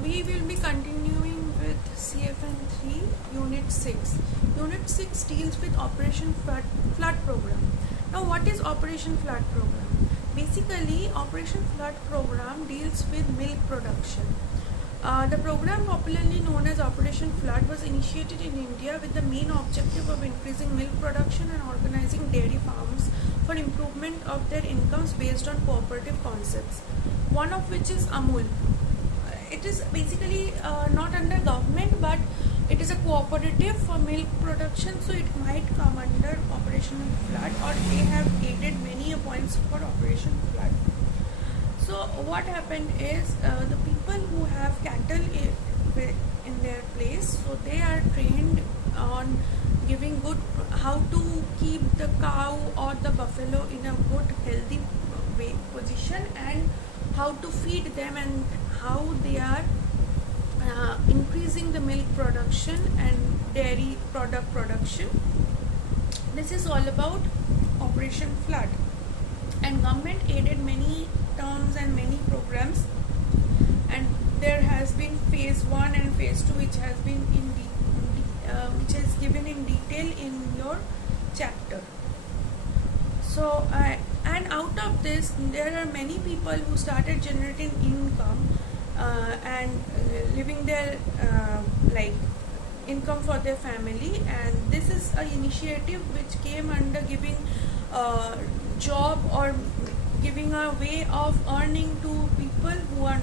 we will be continuing with CFN 3 Unit 6. Unit 6 deals with Operation Flood Program. Now what is Operation Flood Program? Basically, Operation Flood Program deals with milk production. The program, popularly known as Operation Flood, was initiated in India with the main objective of increasing milk production and organizing dairy farms for improvement of their incomes based on cooperative concepts, one of which is Amul. It is basically not under government, but it is a cooperative for milk production, so it might come under Operation Flood, or they have aided many points for Operation Flood. So what happened is the people who have cattle in their place, so they are trained on giving good, how to keep the cow or the buffalo in a good healthy way position, and how to feed them, and how they are increasing the milk production and dairy product production. This is all about Operation Flood, and government aided many terms and many programs, and there has been phase 1 and phase 2, which has been which is given in detail in your chapter. So and out of this, there are many people who started generating income and living their like income for their family, and this is an initiative which came under giving job or giving a way of earning to people who are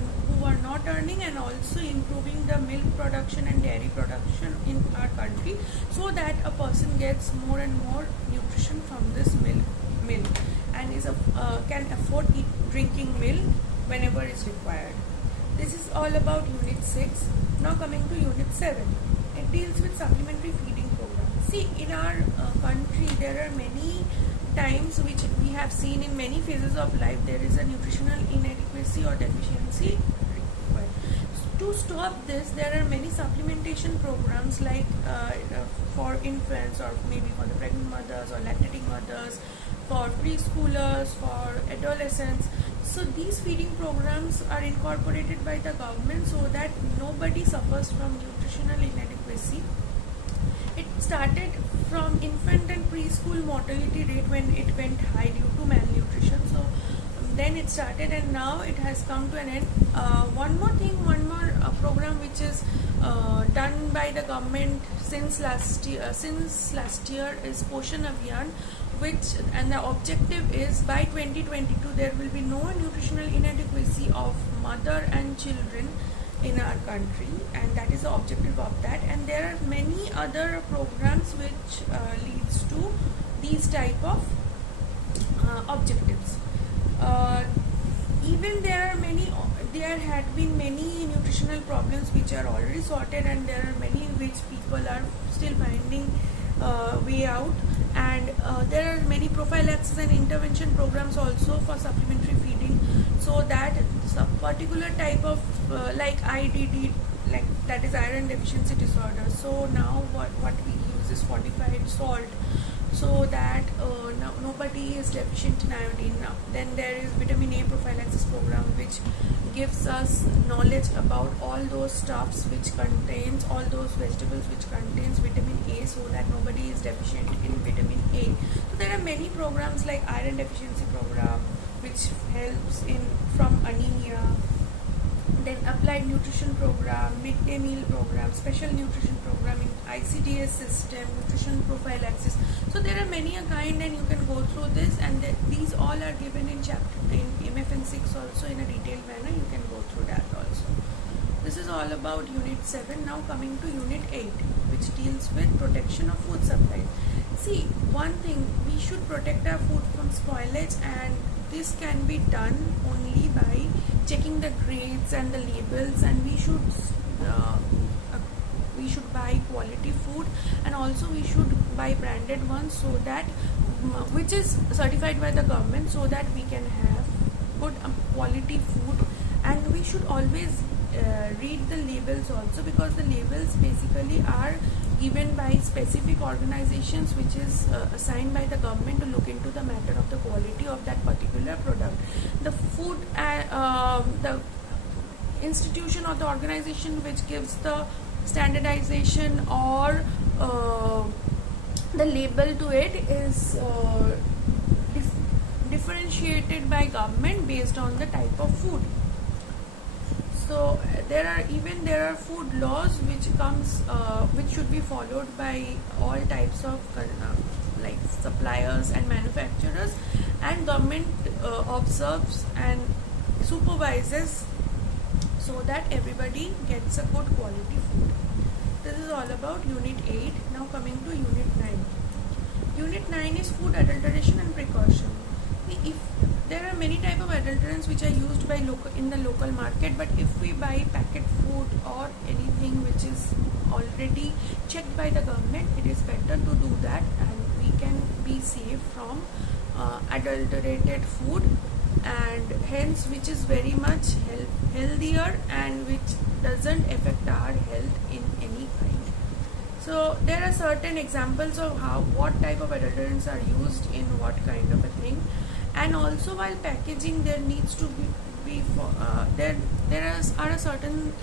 not earning, and also improving the milk production and dairy production in our country, so that a person gets more and more nutrition from this milk and is can afford drinking milk whenever is required. This is all about Unit 6. Now coming to Unit 7. It deals with supplementary feeding program. See, in our country, there are many times which we have seen in many phases of life, there is a nutritional inadequacy or deficiency required. To stop this, there are many supplementation programs, like for infants, or maybe for the pregnant mothers or lactating mothers, for preschoolers, for adolescents. So these feeding programs are incorporated by the government so that nobody suffers from nutritional inadequacy. It started from infant and preschool mortality rate when it went high due to malnutrition. So then it started, and now it has come to an end. One more program which is done by the government since last year is Poshan Abhiyan, and the objective is by 2022 there will be no nutritional inadequacy of mother and children in our country, and that is the objective of that. And there are many other programs which leads to these type of objectives. Even there had been many nutritional problems which are already sorted, and there are many which people are still finding way out, and there are many prophylaxis and intervention programs also for supplementary feeding, so that some particular type of like IDD, like that is iron deficiency disorder. So now what we use is fortified salt, so that nobody is deficient in iodine. Then there is vitamin A prophylaxis program, which gives us knowledge about all those stuffs which contains, all those vegetables which contains vitamin A, so that nobody is deficient in vitamin A. So there are many programs like iron deficiency program, which helps in from anemia. Then applied nutrition program, midday meal program, special nutrition program in ICDS system, nutrition prophylaxis. So there are many a kind, and you can go through this, and these all are given in MFN 6 also in a detailed manner. You can go through that also. This is all about Unit 7. Now coming to Unit 8, which deals with protection of food supply. See, one thing, we should protect our food from spoilage, and this can be done only by checking the grades and the labels, and we should buy quality food, and also we should buy branded ones, so that which is certified by the government, so that we can have good quality food. And we should always read the labels also, because the labels basically are given by specific organizations which is assigned by the government to look into the matter of the quality of that particular product. The food institution or the organization which gives the standardization or the label to it is differentiated by government based on the type of food. So there are food laws which should be followed by all types of like suppliers and manufacturers, and government observes and supervises so that everybody gets a good quality food. This is all about Unit 8. Now coming to Unit 9. Unit 9 is food adulteration and precaution. If there are many type of adulterants which are used by in the local market, but if we buy packet food or anything which is already checked by the government, it is better to do that, and we can be safe from adulterated food, and hence which is very much healthier and which doesn't affect our health in any kind. So there are certain examples of what type of adulterants are used in what kind of a thing, and also while packaging there needs to be there are certain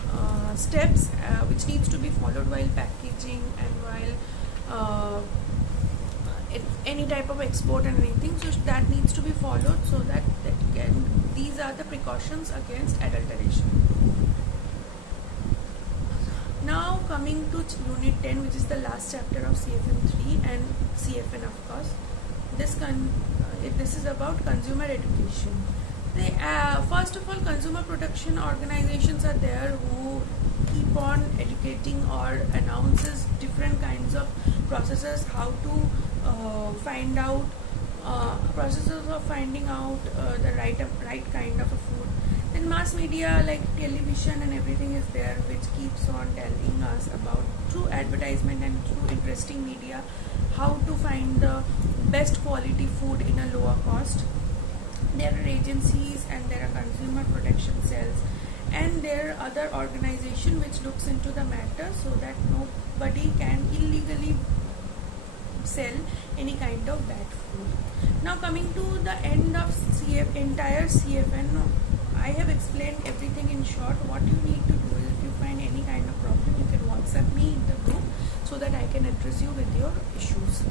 steps which needs to be followed while packaging and while any type of export and anything, so that needs to be followed, so that these are the precautions against adulteration. Now coming to Unit 10, which is the last chapter of CFN 3 and CFN, of course. This is about consumer education. First of all, consumer protection organizations are there who keep on educating or announces different kinds of processes, how to find out processes of finding out the right kind of a food. Then mass media like television and everything is there, which keeps on telling us about, through advertisement and through interesting media, how to find the best quality food in a lower cost. There are agencies and there are consumer protection cells, and there are other organizations which looks into the matter so that nobody can illegally sell any kind of bad food. Now coming to the end of entire CFN, I have explained everything in short. What you need to do is, if you find any kind of problem, you can WhatsApp me in the group so that I can address you with your issues.